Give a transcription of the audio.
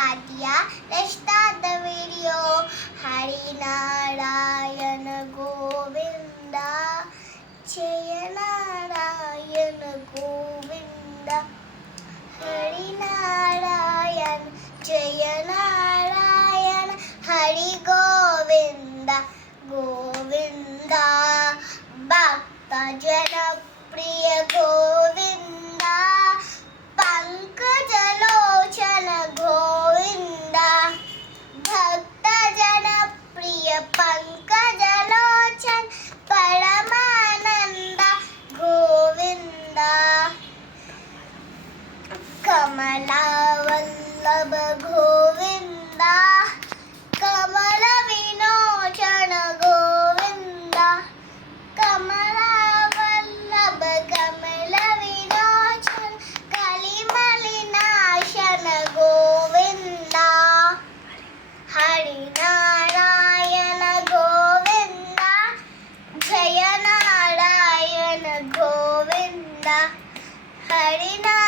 Satya. Let's start the video. Hari Narayana Govinda, Jaya Narayana Govinda. Hari Narayana, Jaya Narayana, Hari Govinda, Govinda. Bhakta Jana Priya Govinda, Pankajalochana Govinda. Bhakta Jana Priya Pankajalochana Paramananda Govinda. Kamala Vallabha Govinda, Kamala Vinochana Govinda. Kamala Vallabha Kamala Vinochana Kalimalinashana Govinda. Hari Narayana Govinda, Jaya Narayana Govinda. Hari Narayana